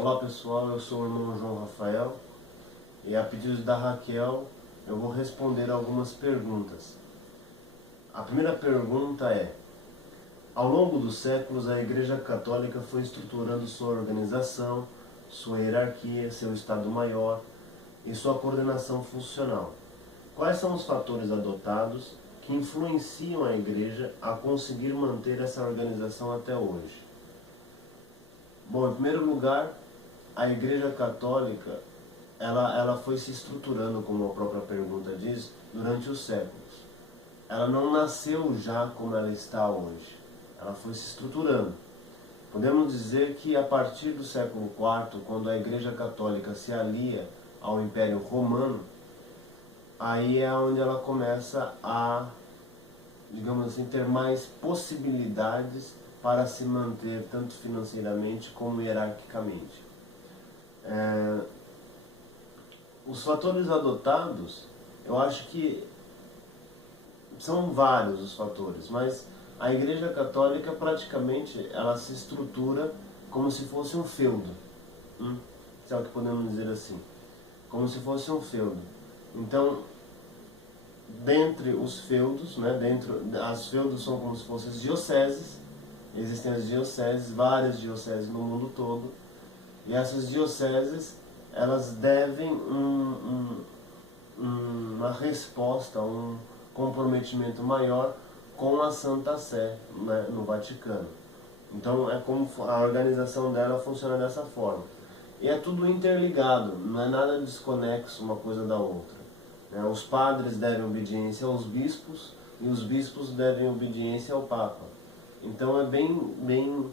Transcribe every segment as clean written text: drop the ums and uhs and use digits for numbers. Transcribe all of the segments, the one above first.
Olá pessoal, eu sou o irmão João Rafael e a pedido da Raquel eu vou responder algumas perguntas. A primeira pergunta é: ao longo dos séculos a Igreja Católica foi estruturando sua organização, sua hierarquia, seu Estado-Maior e sua coordenação funcional. Quais são os fatores adotados que influenciam a Igreja a conseguir manter essa organização até hoje? Bom, em primeiro lugar, a Igreja Católica ela foi se estruturando, como a própria pergunta diz, durante os séculos. Ela não nasceu já como ela está hoje. Ela foi se estruturando. Podemos dizer que a partir do século IV, quando a Igreja Católica se alia ao Império Romano, aí é onde ela começa a, digamos assim, ter mais possibilidades para se manter tanto financeiramente como hierarquicamente. Os fatores adotados, eu acho que são vários os fatores, mas a Igreja Católica praticamente ela se estrutura como se fosse um feudo, se é o que podemos dizer assim, como se fosse um feudo. Então, dentre os feudos, as feudos são como se fossem as dioceses, existem as dioceses, várias dioceses no mundo todo, e essas dioceses elas devem uma resposta, um comprometimento maior com a Santa Sé, né, no Vaticano. Então é como a organização dela funciona dessa forma. E é tudo interligado, não é nada desconexo uma coisa da outra. Os padres devem obediência aos bispos e os bispos devem obediência ao Papa. Então é bem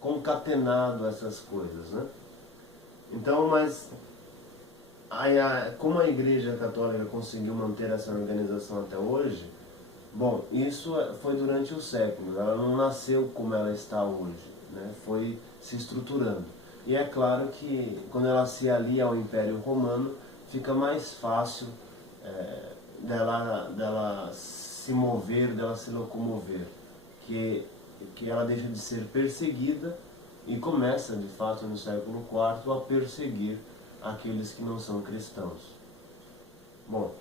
concatenado essas coisas, né? Então, mas como a Igreja Católica conseguiu manter essa organização até hoje? Bom, isso foi durante os séculos, ela não nasceu como ela está hoje, né? Foi se estruturando. E é claro que quando ela se alia ao Império Romano, fica mais fácil dela se mover, dela se locomover, que ela deixa de ser perseguida e começa, de fato, no século IV, a perseguir aqueles que não são cristãos. Bom,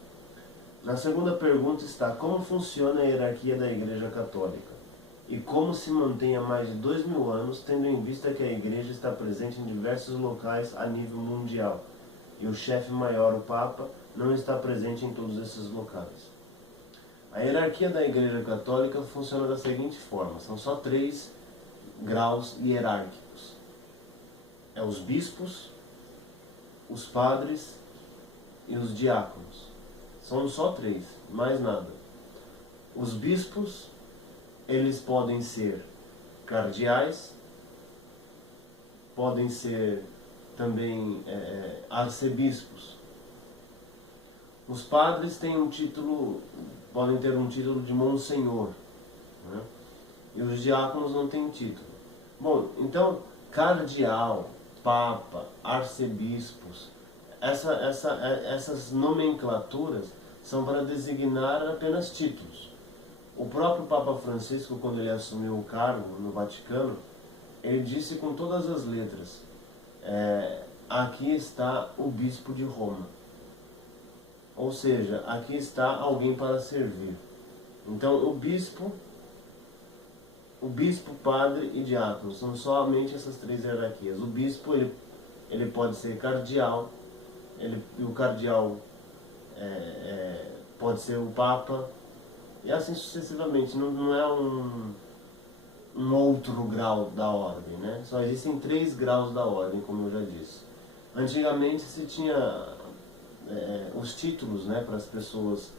na segunda pergunta está: como funciona a hierarquia da Igreja Católica? E como se mantém há mais de 2000 anos, tendo em vista que a Igreja está presente em diversos locais a nível mundial, e o chefe maior, o Papa, não está presente em todos esses locais? A hierarquia da Igreja Católica funciona da seguinte forma: são só 3 graus hierárquicos. É os bispos, os padres e os diáconos. São só 3, mais nada. Os bispos, eles podem ser cardeais, podem ser também arcebispos. Os padres têm podem ter um título de monsenhor, né? E os diáconos não têm título. Bom, então, cardeal, papa, arcebispos, essas nomenclaturas são para designar apenas títulos. O próprio Papa Francisco, quando ele assumiu o cargo no Vaticano, ele disse com todas as letras: aqui está o bispo de Roma. Ou seja, aqui está alguém para servir. Então, o bispo, padre e diácono são somente essas 3 hierarquias. O bispo ele pode ser cardeal, e o cardeal pode ser o Papa, e assim sucessivamente. Não é um outro grau da ordem, né? Só existem 3 graus da ordem, como eu já disse. Antigamente se tinha os títulos, né, para as pessoas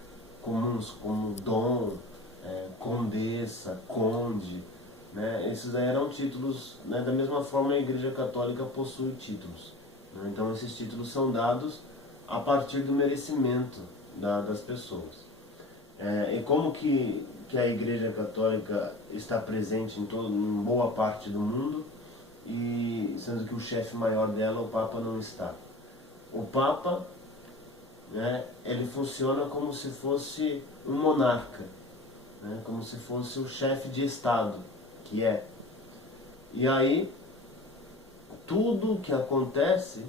comuns, como dom, condessa, conde, né? Esses aí eram títulos, né? Da mesma forma a Igreja Católica possui títulos, né? Então esses títulos são dados a partir do merecimento das pessoas. E como que a Igreja Católica está presente em boa parte do mundo, e sendo que o chefe maior dela, o Papa, não está. O Papa, né, ele funciona como se fosse um monarca, né, como se fosse o chefe de Estado, que é. E aí tudo que acontece,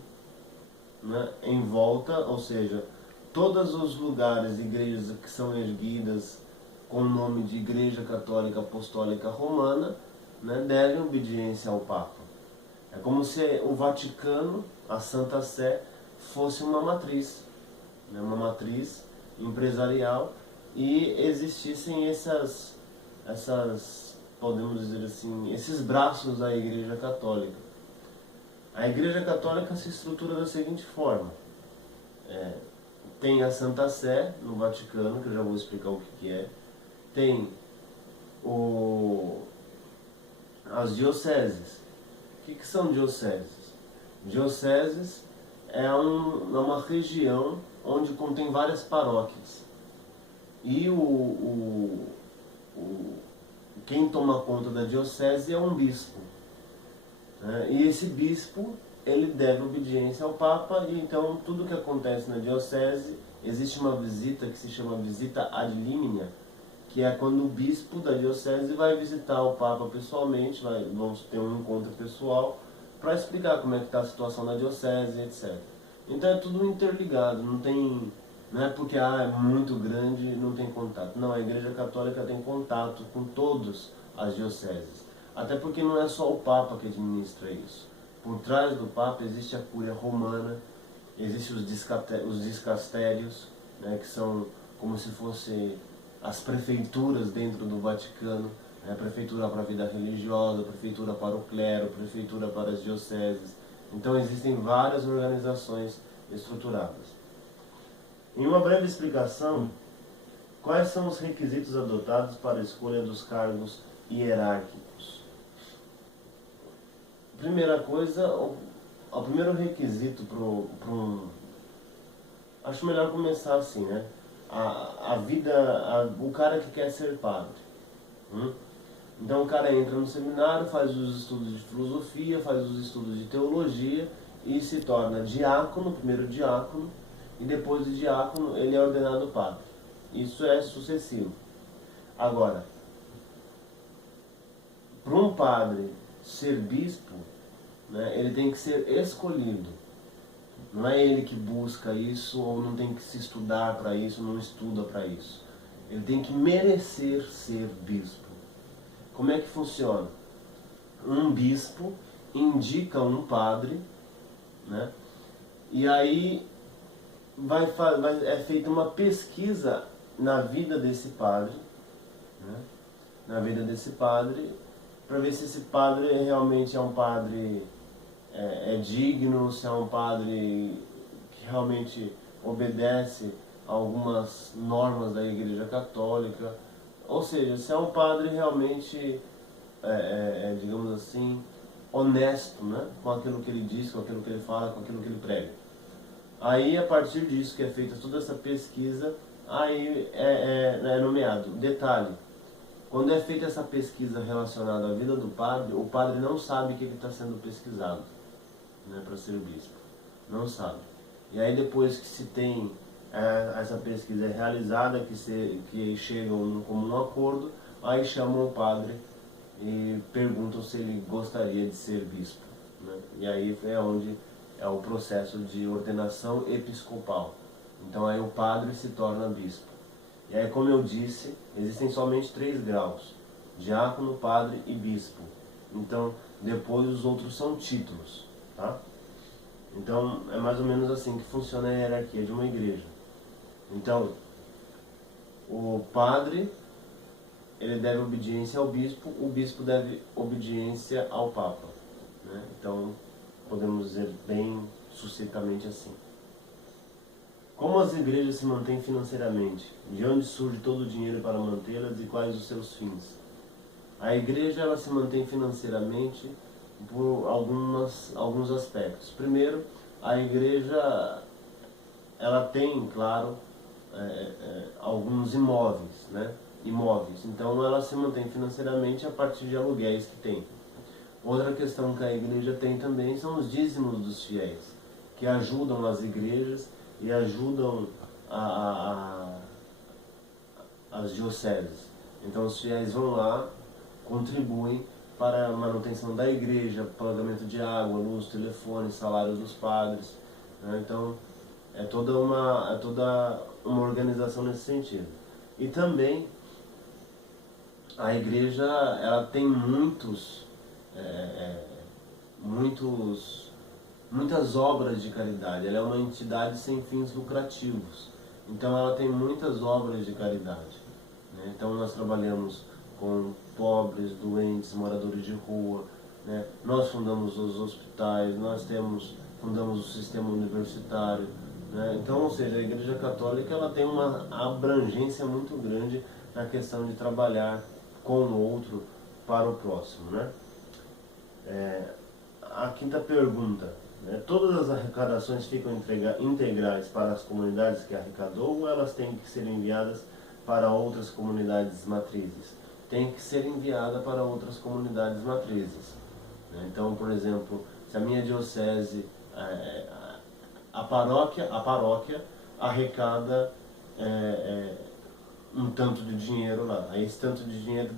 né, em volta, ou seja, todos os lugares, igrejas que são erguidas com o nome de Igreja Católica Apostólica Romana, né, devem obediência ao Papa. É como se o Vaticano, a Santa Sé, fosse uma matriz, né, uma matriz empresarial, e existissem podemos dizer assim, esses braços da Igreja Católica. A Igreja Católica se estrutura da seguinte forma: tem a Santa Sé no Vaticano, que eu já vou explicar o que é. Tem as dioceses. O que são dioceses? Dioceses é uma região onde contém várias paróquias. E quem toma conta da diocese é um bispo. Né? E esse bispo, ele deve obediência ao Papa, e então tudo que acontece na diocese, existe uma visita que se chama visita ad limina, que é quando o bispo da diocese vai visitar o Papa pessoalmente, vamos ter um encontro pessoal para explicar como é que está a situação da diocese, etc. Então é tudo interligado, não é porque é muito grande e não tem contato. Não, a Igreja Católica tem contato com todas as dioceses. Até porque não é só o Papa que administra isso. Por trás do Papa existe a Cúria Romana, existem os dicastérios, né, que são como se fossem as prefeituras dentro do Vaticano, né, prefeitura para a vida religiosa, prefeitura para o clero, prefeitura para as dioceses. Então existem várias organizações estruturadas. Em uma breve explicação, quais são os requisitos adotados para a escolha dos cargos hierárquicos? Primeira coisa, o primeiro requisito acho melhor começar assim, né? O cara que quer ser padre. Então o cara entra no seminário, faz os estudos de filosofia, faz os estudos de teologia e se torna diácono, primeiro diácono, e depois de diácono ele é ordenado padre. Isso é sucessivo. Agora, para um padre ser bispo, né, ele tem que ser escolhido. Não é ele que busca isso, ou não tem que se estudar para isso, não estuda para isso. Ele tem que merecer ser bispo. Como é que funciona? Um bispo indica um padre, né? E aí é feita uma pesquisa na vida desse padre, né? Na vida desse padre, para ver se esse padre realmente é um padre digno, se é um padre que realmente obedece a algumas normas da Igreja Católica, ou seja, se é um padre realmente, digamos assim, honesto, né? Com aquilo que ele diz, com aquilo que ele fala, com aquilo que ele prega. Aí, a partir disso que é feita toda essa pesquisa, aí é nomeado. Detalhe: quando é feita essa pesquisa relacionada à vida do padre, o padre não sabe que ele está sendo pesquisado, né, para ser bispo. Não sabe. E aí depois que se tem essa pesquisa realizada, que chegam num comum acordo, aí chamam o padre e perguntam se ele gostaria de ser bispo, né? E aí é onde é o processo de ordenação episcopal. Então aí o padre se torna bispo. E aí, como eu disse, existem somente 3 graus: diácono, padre e bispo. Então depois os outros são títulos, tá? Então é mais ou menos assim que funciona a hierarquia de uma igreja. Então o padre, ele deve obediência ao bispo, o bispo deve obediência ao papa, né? Então podemos dizer bem sucintamente assim. Como as igrejas se mantêm financeiramente? De onde surge todo o dinheiro para mantê-las e quais os seus fins? A igreja, ela se mantém financeiramente por alguns aspectos. Primeiro, a igreja, ela tem, claro, alguns imóveis, né? Imóveis. Então ela se mantém financeiramente a partir de aluguéis que tem. Outra questão que a igreja tem também são os dízimos dos fiéis, que ajudam as igrejas e ajudam as dioceses. Então os fiéis vão lá, contribuem para a manutenção da igreja, pagamento de água, luz, telefone, salários dos padres, né? Então é toda uma organização nesse sentido. E também a igreja, ela tem muitas obras de caridade. Ela é uma entidade sem fins lucrativos, então ela tem muitas obras de caridade, né? Então nós trabalhamos com pobres, doentes, moradores de rua, né? Nós fundamos os hospitais, fundamos o sistema universitário, né? Então, ou seja, a Igreja Católica, ela tem uma abrangência muito grande na questão de trabalhar com o outro para o próximo, né? A quinta pergunta, né? Todas as arrecadações ficam integrais para as comunidades que arrecadou, ou elas têm que ser enviadas para outras comunidades matrizes? Tem que ser enviada para outras comunidades matrizes, né? Então, por exemplo, se a minha diocese, a paróquia arrecada um tanto de dinheiro lá, aí esse tanto de dinheiro,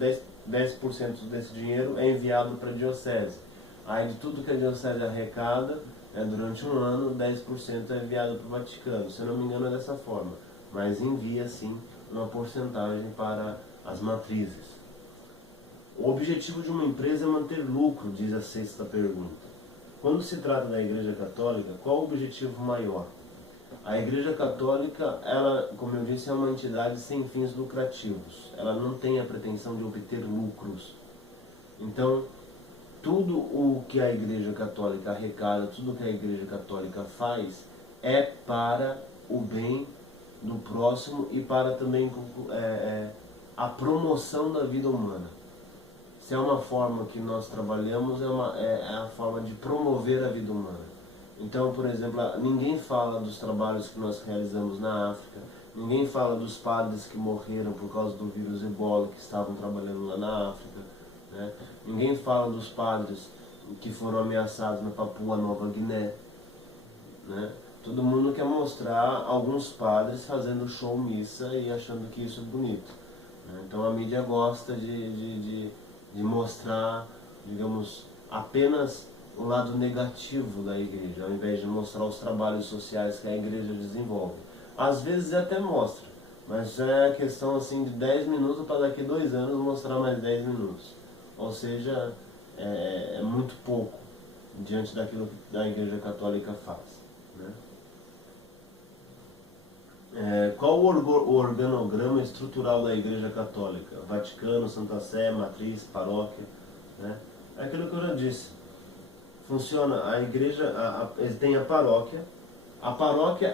10% desse dinheiro é enviado para a diocese. Aí de tudo que a diocese arrecada, durante um ano, 10% é enviado para o Vaticano. Se eu não me engano é dessa forma, mas envia sim uma porcentagem para as matrizes. O objetivo de uma empresa é manter lucro, diz a sexta pergunta. Quando se trata da Igreja Católica, qual o objetivo maior? A Igreja Católica, ela, como eu disse, é uma entidade sem fins lucrativos. Ela não tem a pretensão de obter lucros. Então, tudo o que a Igreja Católica arrecada, tudo o que a Igreja Católica faz, é para o bem do próximo e para também a promoção da vida humana. Se é uma forma que nós trabalhamos, é a forma de promover a vida humana. Então, por exemplo, ninguém fala dos trabalhos que nós realizamos na África, ninguém fala dos padres que morreram por causa do vírus Ebola, que estavam trabalhando lá na África, né? Ninguém fala dos padres que foram ameaçados na Papua Nova Guiné, né? Todo mundo quer mostrar alguns padres fazendo show missa e achando que isso é bonito, né? Então a mídia gosta de mostrar, digamos, apenas o lado negativo da igreja, ao invés de mostrar os trabalhos sociais que a igreja desenvolve. Às vezes até mostra, mas é questão assim de 10 minutos para daqui 2 anos mostrar mais 10 minutos. Ou seja, é muito pouco diante daquilo que a Igreja Católica faz, né? Qual o organograma estrutural da Igreja Católica? Vaticano, Santa Sé, Matriz, Paróquia, né? É aquilo que eu já disse. Funciona, a igreja, tem a paróquia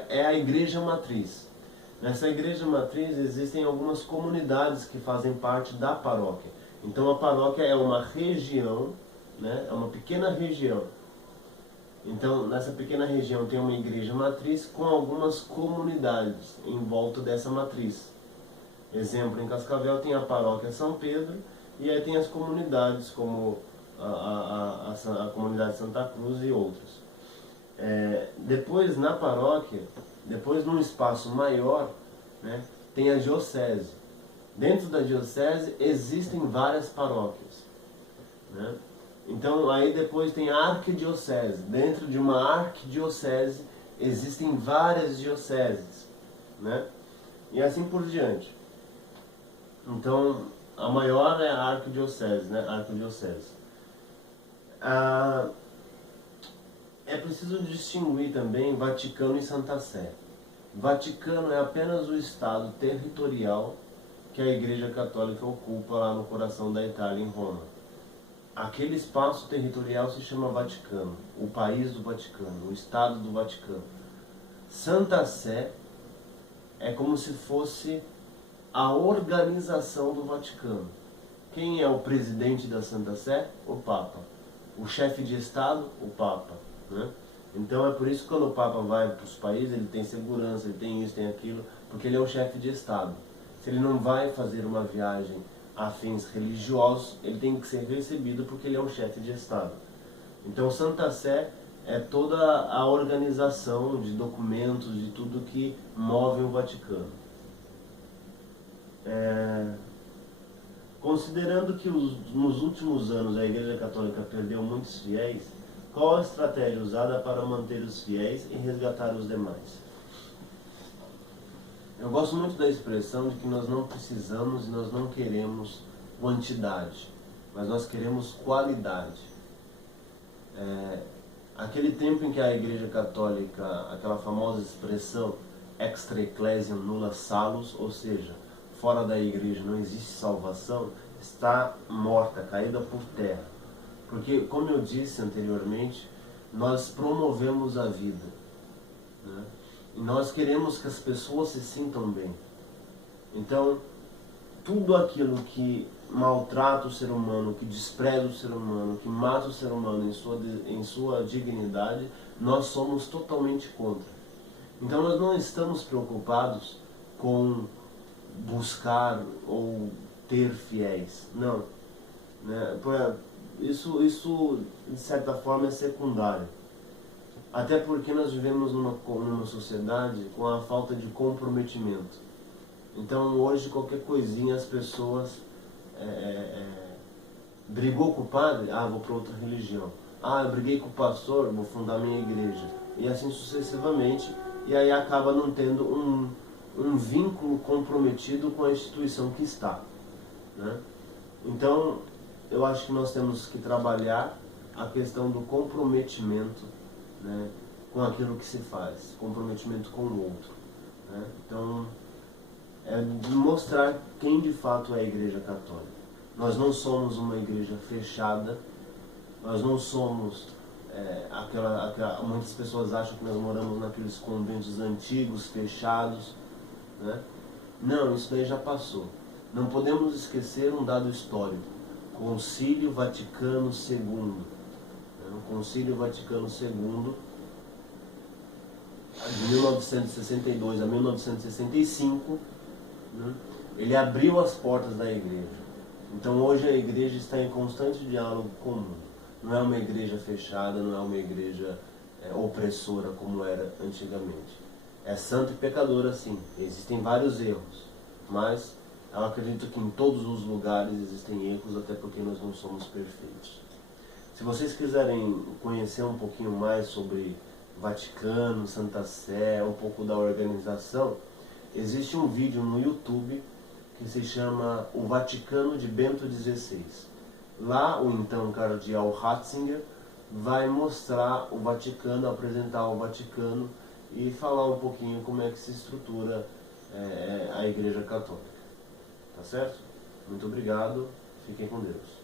é a igreja matriz. Nessa igreja matriz existem algumas comunidades que fazem parte da paróquia. Então a paróquia é uma região, né? É uma pequena região. Então nessa pequena região tem uma igreja matriz com algumas comunidades em volta dessa matriz. Exemplo, em Cascavel tem a paróquia São Pedro e aí tem as comunidades como a comunidade Santa Cruz e outras. Depois na paróquia, depois num espaço maior, né, tem a diocese. Dentro da diocese existem várias paróquias, né? Então aí depois tem a arquidiocese. Dentro de uma arquidiocese existem várias dioceses, né? E assim por diante. Então a maior é a arquidiocese, né? Arquidiocese. É preciso distinguir também Vaticano e Santa Sé. Vaticano é apenas o estado territorial que a Igreja Católica ocupa lá no coração da Itália, em Roma. Aquele espaço territorial se chama Vaticano, o país do Vaticano, o estado do Vaticano. Santa Sé é como se fosse a organização do Vaticano. Quem é o presidente da Santa Sé? O Papa. O chefe de Estado? O Papa, né? Então é por isso que quando o Papa vai para os países, ele tem segurança, ele tem isso, tem aquilo, porque ele é o chefe de Estado. Se ele não vai fazer uma viagem a fins religiosos, ele tem que ser recebido porque ele é o chefe de Estado. Então Santa Sé é toda a organização de documentos, de tudo que move o Vaticano. Considerando que nos últimos anos a Igreja Católica perdeu muitos fiéis, qual a estratégia usada para manter os fiéis e resgatar os demais? Eu gosto muito da expressão de que nós não precisamos e nós não queremos quantidade, mas nós queremos qualidade. Aquele tempo em que a Igreja Católica, aquela famosa expressão extra ecclesiam nulla salus, ou seja, fora da igreja não existe salvação, está morta, caída por terra. Porque, como eu disse anteriormente, nós promovemos a vida, né? E nós queremos que as pessoas se sintam bem. Então, tudo aquilo que maltrata o ser humano, que despreza o ser humano, que mata o ser humano em sua dignidade, nós somos totalmente contra. Então nós não estamos preocupados com buscar ou ter fiéis, não. Né? Isso de certa forma é secundário. Até porque nós vivemos numa sociedade com a falta de comprometimento. Então hoje qualquer coisinha as pessoas brigou com o padre, vou para outra religião. Eu briguei com o pastor, vou fundar minha igreja. E assim sucessivamente, e aí acaba não tendo um vínculo comprometido com a instituição que está, né? Então eu acho que nós temos que trabalhar a questão do comprometimento, né, com aquilo que se faz, comprometimento com o outro, né? Então mostrar quem de fato é a Igreja Católica. Nós não somos uma igreja fechada, nós não somos muitas pessoas acham que nós moramos naqueles conventos antigos, fechados, né? Não, isso daí já passou. Não podemos esquecer um dado histórico, Concílio Vaticano II, né? O Concílio Vaticano II, de 1962 a 1965, né? Ele abriu as portas da igreja. Então hoje a igreja está em constante diálogo com o mundo. Não é uma igreja fechada, não é uma igreja opressora como era antigamente. É santa e pecadora, sim. Existem vários erros, mas eu acredito que em todos os lugares existem erros, até porque nós não somos perfeitos. Se vocês quiserem conhecer um pouquinho mais sobre Vaticano, Santa Sé, um pouco da organização, existe um vídeo no YouTube que se chama O Vaticano de Bento XVI. Lá o então cardeal Ratzinger vai mostrar o Vaticano, apresentar o Vaticano e falar um pouquinho como é que se estrutura a Igreja Católica. Tá certo? Muito obrigado, fiquem com Deus.